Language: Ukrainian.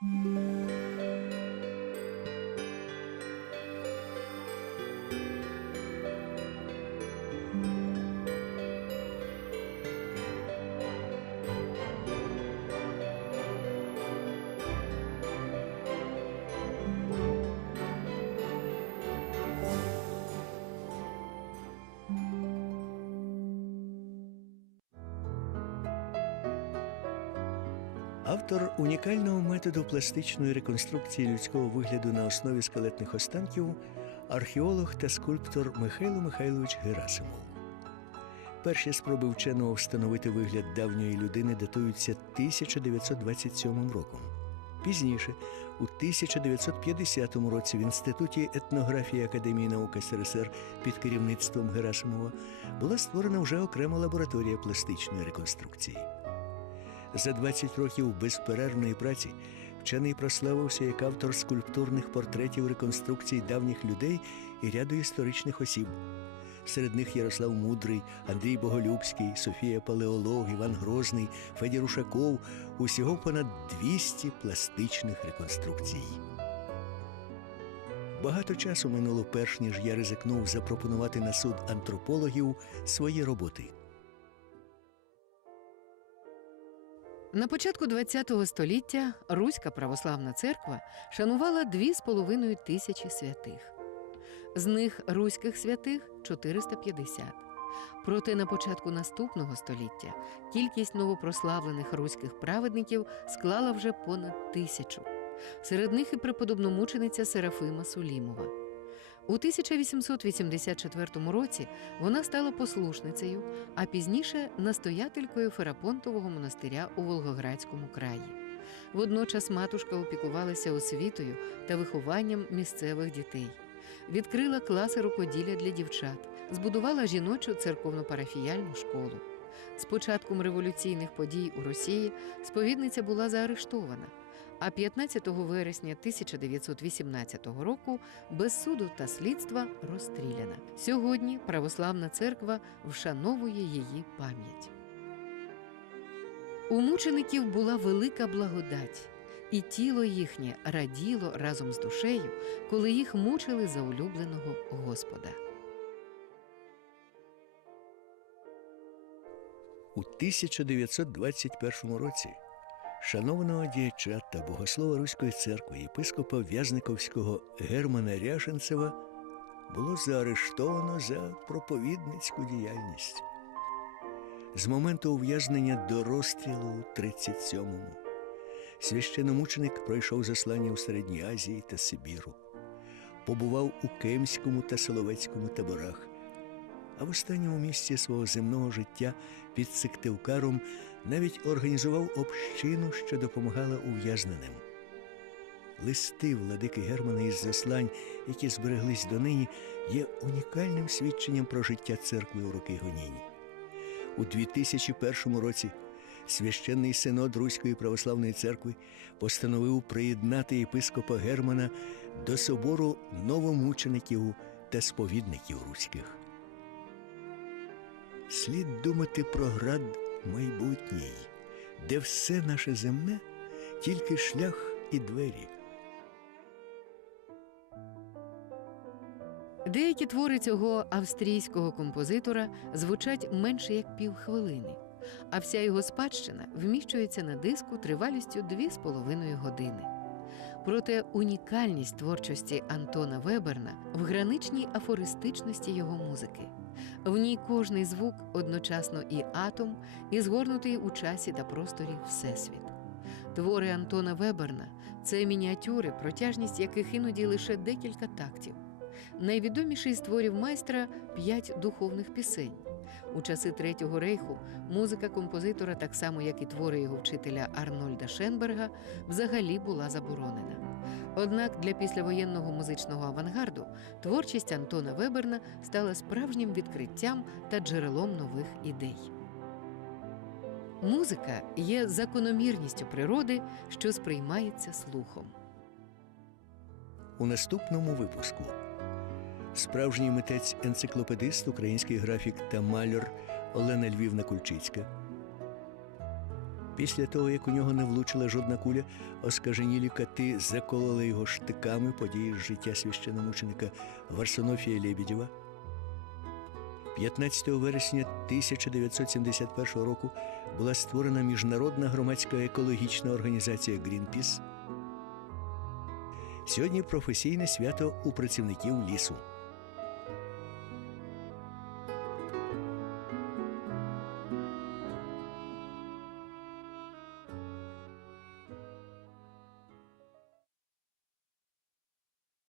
Música Автор унікального методу пластичної реконструкції людського вигляду на основі скелетних останків археолог та скульптор Михайло Михайлович Герасимов. Перші спроби вченого встановити вигляд давньої людини датуються 1927 роком. Пізніше, у 1950 році, в Інституті етнографії Академії наук СРСР під керівництвом Герасимова була створена вже окрема лабораторія пластичної реконструкції. За 20 років безперервної праці вчений прославився як автор скульптурних портретів реконструкцій давніх людей і ряду історичних осіб. Серед них Ярослав Мудрий, Андрій Боголюбський, Софія Палеолог, Іван Грозний, Федір Ушаков усього понад 200 пластичних реконструкцій. Багато часу минуло перш ніж я ризикнув запропонувати на суд антропологів свої роботи. На початку ХХ століття Руська православна церква шанувала дві з половиною тисячі святих. З них руських святих 450. Проте на початку наступного століття кількість новопрославлених руських праведників склала вже понад тисячу. Серед них і преподобномучениця Серафима Сулімова. У 1884 році вона стала послушницею, а пізніше настоятелькою Ферапонтового монастиря у Волгоградському краї. Водночас матушка опікувалася освітою та вихованням місцевих дітей, відкрила класи рукоділля для дівчат, збудувала жіночу церковно-парафіяльну школу. З початком революційних подій у Росії сповідниця була заарештована, а 15 вересня 1918 року без суду та слідства розстріляна. Сьогодні православна церква вшановує її пам'ять. У мучеників була велика благодать, і тіло їхнє раділо разом з душею, коли їх мучили за улюбленого Господа. У 1921 році шанованого діяча та богослова Руської церкви єпископа В'язниковського Германа Ряшенцева було заарештовано за проповідницьку діяльність. З моменту ув'язнення до розстрілу у 37-му священомученик пройшов заслання у Середній Азії та Сибіру, побував у Кемському та Соловецькому таборах, а в останньому місці свого земного життя під Сиктивкаром навіть організував общину, що допомагала ув'язненим. Листи владики Германа із заслань, які збереглись донині, є унікальним свідченням про життя церкви у роки гонінь. У 2001 році священний синод Руської православної церкви постановив приєднати єпископа Германа до собору новомучеників та сповідників руських. Слід думати про град майбутній, де все наше земне тільки шлях і двері. Деякі твори цього австрійського композитора звучать менше як півхвилини, а вся його спадщина вміщується на диску тривалістю 2,5 години. Проте унікальність творчості Антона Веберна в граничній афористичності його музики. В ній кожний звук одночасно і атом, і згорнутий у часі та просторі Всесвіт. Твори Антона Веберна це мініатюри, протяжність яких іноді лише декілька тактів. Найвідоміший з творів майстра п'ять духовних пісень. У часи Третього рейху музика композитора, так само як і твори його вчителя Арнольда Шенберга, взагалі була заборонена. Однак для післявоєнного музичного авангарду творчість Антона Веберна стала справжнім відкриттям та джерелом нових ідей. Музика є закономірністю природи, що сприймається слухом. У наступному випуску справжній митець енциклопедист, український графік та маляр Олена Львівна Кульчицька Після того, як у нього не влучила жодна куля, оскаженілі кати закололи його штиками події з життя священомученика Варсонофія Лебедєва. 15 вересня 1971 року була створена міжнародна громадська екологічна організація Greenpeace. Сьогодні професійне свято у працівників лісу.